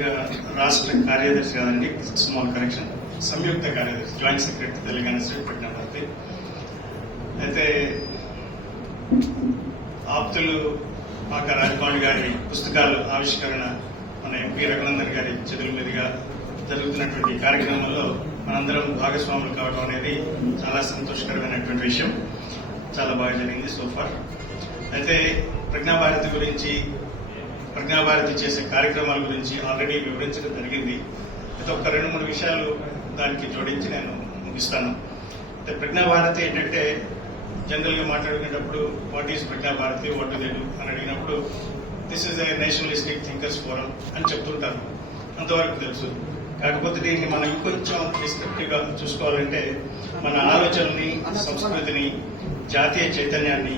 యాక్చువల్గా రాష్ట్ర కార్యదర్శి కాదండి స్మాల్ కరెక్షన్ సంయుక్త కార్యదర్శి జాయింట్ సెక్రటరీ తెలంగాణ స్టేట్ పట్టినపర్తి అయితే ఆప్తులు మాక రాజభవన్ గారి పుస్తకాలు ఆవిష్కరణ మన ఎంపీ రఘునందన్ గారి చేతుల మీదుగా జరుగుతున్నటువంటి కార్యక్రమంలో మనందరం భాగస్వాములు కావడం అనేది చాలా సంతోషకరమైనటువంటి విషయం. చాలా బాగా జరిగింది సోఫార్ అయితే ప్రజ్ఞాభారతి గురించి ప్రజ్ఞాభారతి చేసే కార్యక్రమాల గురించి ఆల్రెడీ వివరించడం జరిగింది. అయితే ఒక రెండు మూడు విషయాలు దానికి జోడించి నేను ముగిస్తాను. అయితే ప్రజ్ఞాభారతి ఏంటంటే జనరల్గా మాట్లాడుకునేటప్పుడు what is Prajna Bharati what they do అని అడిగినప్పుడు this is a nationalistic thinkers forum అని చెప్తుంటారు. అంతవరకు తెలుసు. కాకపోతే దీన్ని మనం ఇంకొంచెం డిస్క్రిప్టివ్గా చూసుకోవాలంటే మన ఆలోచనని సంస్కృతిని జాతీయ చైతన్యాన్ని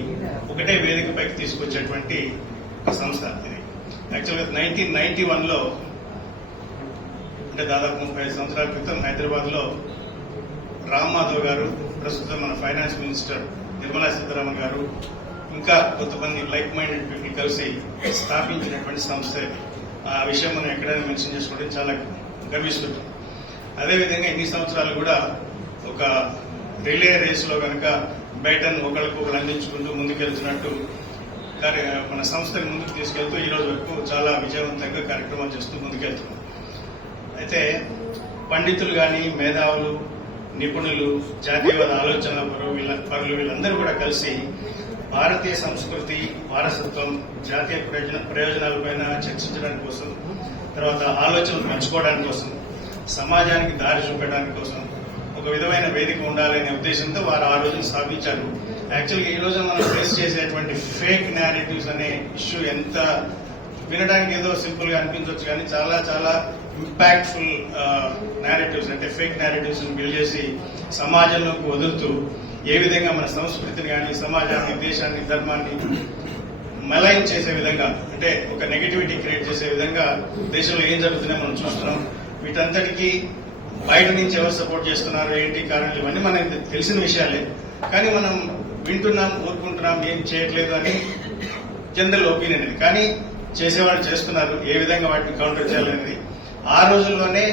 ఒకటే వేదికపైకి తీసుకొచ్చేటువంటి సంస్థ ఇది. యాక్చువల్గా నైన్టీన్ నైన్టీ వన్లో అంటే దాదాపు ముప్పై ఐదు సంవత్సరాల క్రితం హైదరాబాద్లో రామ్ మాధవ్ గారు ప్రస్తుతం మన ఫైనాన్స్ మినిస్టర్ నిర్మలా సీతారామన్ గారు ఇంకా కొంతమంది లైక్ మైండెడ్ పీపుల్ కలిసి స్థాపించినటువంటి సంస్థ ఆ విషయం మనం ఎక్కడైనా మెన్షన్ చేసుకోవడం చాలా గర్విస్తుంటాం అదేవిధంగా ఇన్ని సంవత్సరాలు కూడా ఒక రిలే రేస్లో కనుక బయటను ఒకళ్ళకు ఒకళ్ళు అందించుకుంటూ ముందుకెళ్తున్నట్టు కార్య మన సంస్థను ముందుకు తీసుకెళ్తూ ఈ రోజు వరకు చాలా విజయవంతంగా కార్యక్రమాలు చేస్తూ ముందుకెళ్తున్నాం. అయితే పండితులు కానీ మేధావులు నిపుణులు జాతీయవాద ఆలోచన పరులు వీళ్ళ పరులు వీళ్ళందరూ కూడా కలిసి భారతీయ సంస్కృతి వారసత్వం జాతీయ ప్రయోజన ప్రయోజనాలపైన చర్చించడానికి కోసం తర్వాత ఆలోచనలు పంచుకోవడానికి కోసం సమాజానికి దారి చూపడానికి కోసం ఒక విధమైన వేదిక ఉండాలనే ఉద్దేశంతో వారు ఆ రోజున స్థాపించారు యాక్చువల్గా ఈ రోజు మనం ఫేస్ చేసేటువంటి ఫేక్ నేరేటివ్స్ అనే ఇష్యూ ఎంత వినడానికి ఏదో సింపుల్గా అనిపించవచ్చు కానీ చాలా చాలా ఇంపాక్ట్ఫుల్ నేరేటివ్స్ అంటే ఫేక్ నేరేటివ్స్ బిల్డ్ చేసి సమాజంలోకి వదులుతూ ఏ విధంగా మన సంస్కృతిని కానీ సమాజాన్ని దేశాన్ని ధర్మాన్ని మెలైన్ చేసే విధంగా అంటే ఒక నెగటివిటీ క్రియేట్ చేసే విధంగా దేశంలో ఏం జరుగుతున్నాయో మనం చూస్తున్నాం. వీటంతటికీ బయట నుంచి ఎవరు సపోర్ట్ చేస్తున్నారు ఏంటి కారణాలు ఇవన్నీ మనకి తెలిసిన విషయాలే. కానీ మనం వింటున్నాం ఊరుకుంటున్నాం ఏం చేయట్లేదు అని జనరల్ ఒపీనియన్ ఇది. కానీ చేసేవాళ్ళు చేస్తున్నారు ఏ విధంగా వాటిని కౌంటర్ చేయాలనేది. ఆ రోజుల్లోనే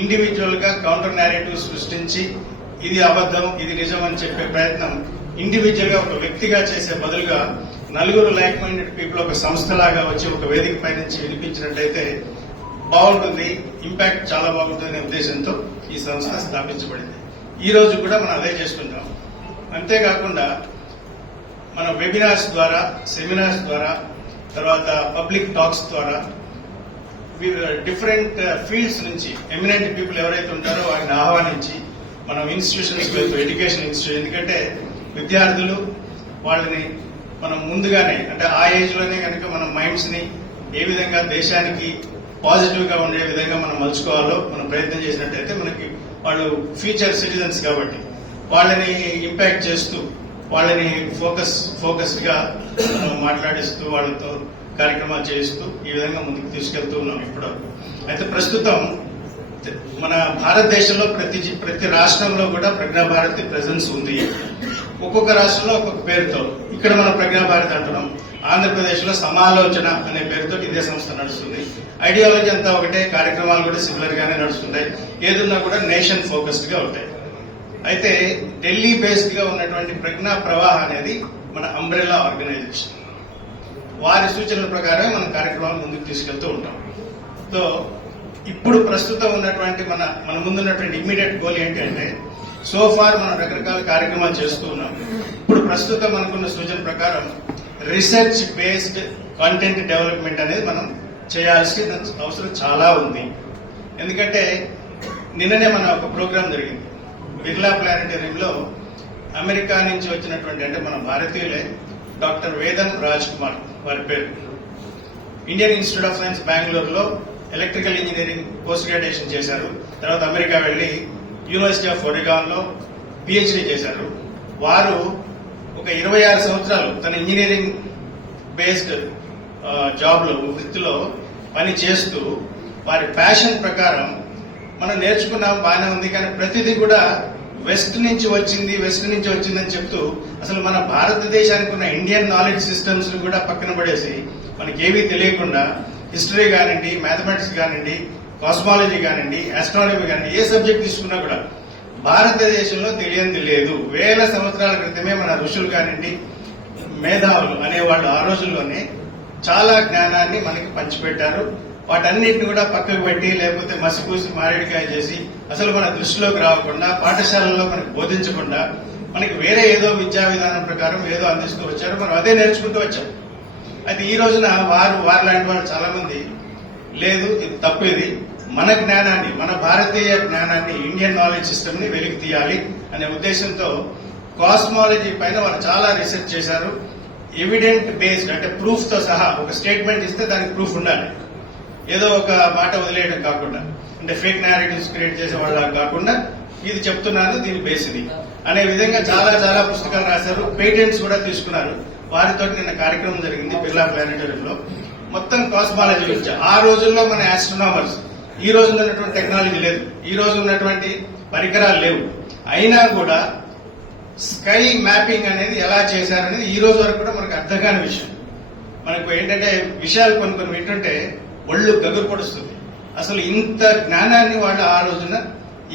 ఇండివిజువల్గా కౌంటర్ నేరేటివ్ సృష్టించి ఇది అబద్ధం ఇది నిజం అని చెప్పే ప్రయత్నం ఇండివిజువల్గా ఒక వ్యక్తిగా చేసే బదులుగా నలుగురు లైక్ మైండెడ్ పీపుల్ ఒక సంస్థలాగా వచ్చి ఒక వేదిక పై నుంచి వినిపించినట్లయితే బాగుంటుంది ఇంపాక్ట్ చాలా బాగుంటుంది అనే ఉద్దేశంతో ఈ సంస్థ స్థాపించబడింది. ఈ రోజు కూడా మనం అదే చేసుకుంటాం అంతేకాకుండా మన వెబినార్స్ ద్వారా సెమినార్స్ ద్వారా తర్వాత పబ్లిక్ టాక్స్ ద్వారా డిఫరెంట్ ఫీల్డ్స్ నుంచి ఎమినెంట్ పీపుల్ ఎవరైతే ఉంటారో వారిని ఆహ్వానించి మనం ఇన్స్టిట్యూషన్స్ వెళ్తూ ఎడ్యుకేషన్ ఇన్స్టిట్యూషన్ ఎందుకంటే విద్యార్థులు వాళ్ళని మనం ముందుగానే అంటే ఆ ఏజ్లోనే కనుక మన మైండ్స్ని ఏ విధంగా దేశానికి పాజిటివ్గా ఉండే విధంగా మనం మలుచుకోవాలో మనం ప్రయత్నం చేసినట్టయితే మనకి వాళ్ళు ఫ్యూచర్ సిటిజన్స్ కాబట్టి వాళ్ళని ఇంపాక్ట్ చేస్తూ వాళ్ళని ఫోకస్ ఫోకస్డ్గా మాట్లాడిస్తూ వాళ్ళతో కార్యక్రమాలు చేయిస్తూ ఈ విధంగా ముందుకు తీసుకెళ్తూ ఉన్నాం ఇప్పుడు అయితే ప్రస్తుతం మన భారతదేశంలో ప్రతి ప్రతి రాష్ట్రంలో కూడా ప్రజ్ఞాభారతి ప్రెజెన్స్ ఉంది. ఒక్కొక్క రాష్ట్రంలో ఒక్కొక్క పేరుతో. ఇక్కడ మనం ప్రజ్ఞాభారతి అంటున్నాం. ఆంధ్రప్రదేశ్లో సమాలోచన అనే పేరుతో ఇదే సంస్థ నడుస్తుంది. ఐడియాలజీ అంతా ఒకటే కార్యక్రమాలు కూడా సిమిలర్ గానే నడుస్తుంటాయి ఏదున్నా కూడా నేషన్ ఫోకస్డ్గా ఉంటాయి. అయితే ఢిల్లీ బేస్డ్గా ఉన్నటువంటి ప్రజ్ఞా ప్రవాహ అనేది మన అంబ్రెలా ఆర్గనైజేషన్ వారి సూచనల ప్రకారమే మన కార్యక్రమాలు ముందుకు తీసుకెళ్తూ ఉంటాం. సో ఇప్పుడు ప్రస్తుతం ఉన్నటువంటి మన మన ముందున్నటువంటి ఇమ్మీడియట్ గోల్ ఏంటంటే సో ఫార్ మనం రకరకాల కార్యక్రమాలు చేస్తూ ఉన్నాం. ఇప్పుడు ప్రస్తుతం మనకున్న సూచన ప్రకారం రీసెర్చ్ బేస్డ్ కంటెంట్ డెవలప్మెంట్ అనేది మనం చేయాల్సిన అవసరం చాలా ఉంది. ఎందుకంటే నిన్ననే మన ఒక ప్రోగ్రాం జరిగింది. బిర్లా ప్లానటేరియంలో అమెరికా నుంచి వచ్చినటువంటి అంటే మన భారతీయులే డాక్టర్ వేదం రాజ్ కుమార్ వారి పేరు. ఇండియన్ ఇన్స్టిట్యూట్ ఆఫ్ సైన్స్ బెంగళూరులో ఎలక్ట్రికల్ ఇంజనీరింగ్ పోస్ట్ గ్రాడ్యుయేషన్ చేశారు. తర్వాత అమెరికా వెళ్ళి యూనివర్సిటీ ఆఫ్ ఒరిగాన్లో పిహెచ్డి చేశారు. వారు ఒక ఇరవై ఆరు సంవత్సరాలు తన ఇంజనీరింగ్ బేస్డ్ జాబ్లో వృత్తిలో పని చేస్తూ వారి ప్యాషన్ ప్రకారం మనం నేర్చుకున్నాం బాగానే ఉంది. కానీ ప్రతిదీ కూడా వెస్ట్ నుంచి వచ్చింది వెస్ట్ నుంచి వచ్చిందని చెప్తూ అసలు మన భారతదేశానికి ఉన్న ఇండియన్ నాలెడ్జ్ సిస్టమ్స్ కూడా పక్కన పడేసి మనకి ఏమీ తెలియకుండా హిస్టరీ కానివ్వండి మ్యాథమెటిక్స్ కానివ్వండి కాస్మాలజీ కానివ్వండి ఆస్ట్రానమీ కానివ్వండి ఏ సబ్జెక్ట్ తీసుకున్నా కూడా భారతదేశంలో తెలియంది లేదు. వేల సంవత్సరాల క్రితమే మన ఋషులు కానివ్వండి మేధావులు అనేవాళ్ళు ఆ రోజుల్లోనే చాలా జ్ఞానాన్ని మనకి పంచిపెట్టారు. వాటన్నిటిని కూడా పక్కకు పెట్టి లేకపోతే మసిపూసి మారేడికాయ చేసి అసలు మన దృష్టిలోకి రాకుండా పాఠశాలల్లో మనకు బోధించకుండా మనకి వేరే ఏదో విద్యా విధానం ప్రకారం ఏదో అందిస్తూ వచ్చారు. మనం అదే నేర్చుకుంటూ వచ్చాం. అయితే ఈ రోజున వారు వారు లాంటి వాళ్ళు చాలా మంది లేదు ఇది తప్పు ఇది మన జ్ఞానాన్ని మన భారతీయ జ్ఞానాన్ని ఇండియన్ నాలెడ్జ్ సిస్టమ్ని వెలికి తీయాలి అనే ఉద్దేశంతో కాస్మాలజీ పైన వాళ్ళు చాలా రీసెర్చ్ చేశారు. ఎవిడెంట్ బేస్డ్ అంటే ప్రూఫ్తో సహా ఒక స్టేట్మెంట్ ఇస్తే దానికి ప్రూఫ్ ఉండాలి. ఏదో ఒక మాట వదిలేయడం కాకుండా అంటే ఫేక్ నేరేటివ్స్ క్రియేట్ చేసే వాళ్ళ కాకుండా ఇది చెప్తున్నాను దీని బేస్ ఇది. అనే విధంగా చాలా చాలా పుస్తకాలు రాశారు. పేటెంట్స్ కూడా తీసుకున్నారు. వారితో నిన్న కార్యక్రమం జరిగింది బిర్లా ప్లానటోరియంలో మొత్తం కాస్మాలజీ గురించి. ఆ రోజుల్లో మన ఆస్ట్రోనామర్స్ ఈ రోజు ఉన్నటువంటి టెక్నాలజీ లేదు. ఈ రోజు ఉన్నటువంటి పరికరాలు లేవు. అయినా కూడా స్కై మ్యాపింగ్ అనేది ఎలా చేశారనేది ఈ రోజు వరకు కూడా మనకు అర్థం కాని విషయం. మనకు ఏంటంటే విషయాలు కొన్ని కొన్ని వింటుంటే ఒళ్ళు గగురుపడుస్తుంది. అసలు ఇంత జ్ఞానాన్ని వాళ్ళు ఆ రోజున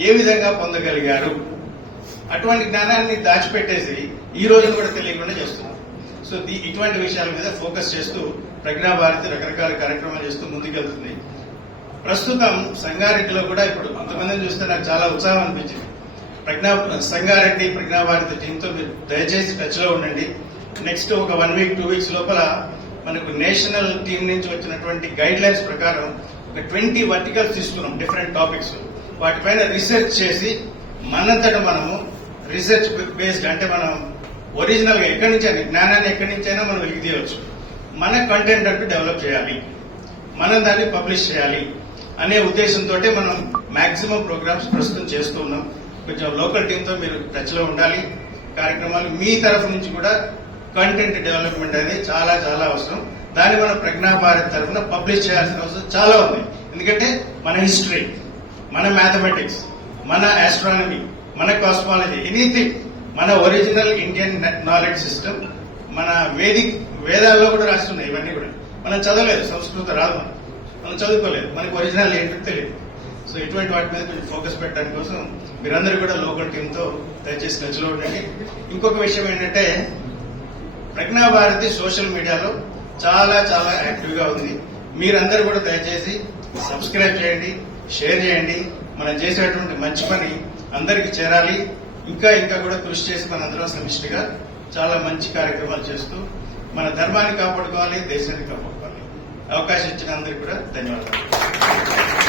ఏ విధంగా పొందగలిగారు? అటువంటి జ్ఞానాన్ని దాచిపెట్టేసి ఈ రోజున కూడా తెలియకుండా చేస్తున్నారు. సో దీ ఇటువంటి విషయాల మీద ఫోకస్ చేస్తూ ప్రజ్ఞాభారతి రకరకాల కార్యక్రమాలు చేస్తూ ముందుకెళ్తుంది. ప్రస్తుతం సంగారెడ్డిలో కూడా ఇప్పుడు కొంతమందిని చూస్తే నాకు చాలా ఉత్సాహం అనిపించింది. ప్రజ్ఞా సంగారెడ్డి ప్రజ్ఞాభారతి టీంతో మీరు దయచేసి టచ్లో ఉండండి. నెక్స్ట్ ఒక వన్ వీక్ టూ వీక్స్ లోపల మనకు నేషనల్ టీం నుంచి వచ్చినటువంటి గైడ్ లైన్స్ ప్రకారం ఒక ట్వంటీ వర్టికల్స్ తీసుకున్నాం డిఫరెంట్ టాపిక్స్. వాటిపైన రీసెర్చ్ చేసి మనంతట మనము రీసెర్చ్ బేస్డ్ అంటే మనం ఒరిజినల్గా ఎక్కడి నుంచి అయినా జ్ఞానాన్ని ఎక్కడి నుంచి అయినా మనం వెలికి తీయవచ్చు. మన కంటెంట్ అంటూ డెవలప్ చేయాలి. మనం దాన్ని పబ్లిష్ చేయాలి అనే ఉద్దేశంతో మనం మాక్సిమం ప్రోగ్రామ్స్ ప్రస్తుతం చేస్తూ ఉన్నాం. కొంచెం లోకల్ టీంతో మీరు టచ్లో ఉండాలి. కార్యక్రమాలు మీ తరఫు నుంచి కూడా కంటెంట్ డెవలప్మెంట్ అనేది చాలా చాలా అవసరం. దాన్ని మనం ప్రజ్ఞాభారత్ తరఫున పబ్లిష్ చేయాల్సిన అవసరం చాలా ఉంది. ఎందుకంటే మన హిస్టరీ మన మ్యాథమెటిక్స్ మన ఆస్ట్రానమీ మన కాస్మాలజీ ఎనీథింగ్ మన ఒరిజినల్ ఇండియన్ నాలెడ్జ్ సిస్టమ్ మన వేదిక్ వేదాల్లో కూడా రాస్తున్నాయి ఇవన్నీ కూడా. మనం చదవలేదు సంస్కృతం రాదు మనం. చదువుకోలేదు. మనకి ఒరిజినల్ ఏంటో తెలియదు. సో ఇటువంటి వాటి మీద కొంచెం ఫోకస్ పెట్టడానికి కోసం మీరందరూ కూడా లోకల్ టీంతో దయచేసి టచ్లో ఉండండి. ఇంకొక విషయం ఏంటంటే ప్రజ్ఞాభారతి సోషల్ మీడియాలో చాలా చాలా యాక్టివ్గా ఉంది. మీరందరూ కూడా దయచేసి సబ్స్క్రైబ్ చేయండి షేర్ చేయండి. మనం చేసేటువంటి మంచి పని అందరికి చేరాలి. ఇంకా ఇంకా కూడా కృషి చేసి మనందరం సమిష్టిగా చాలా మంచి కార్యక్రమాలు చేస్తూ మన ధర్మాన్ని కాపాడుకోవాలి దేశాన్ని కాపాడుకోవాలి. అవకాశం ఇచ్చిన అందరికీ కూడా ధన్యవాదాలు.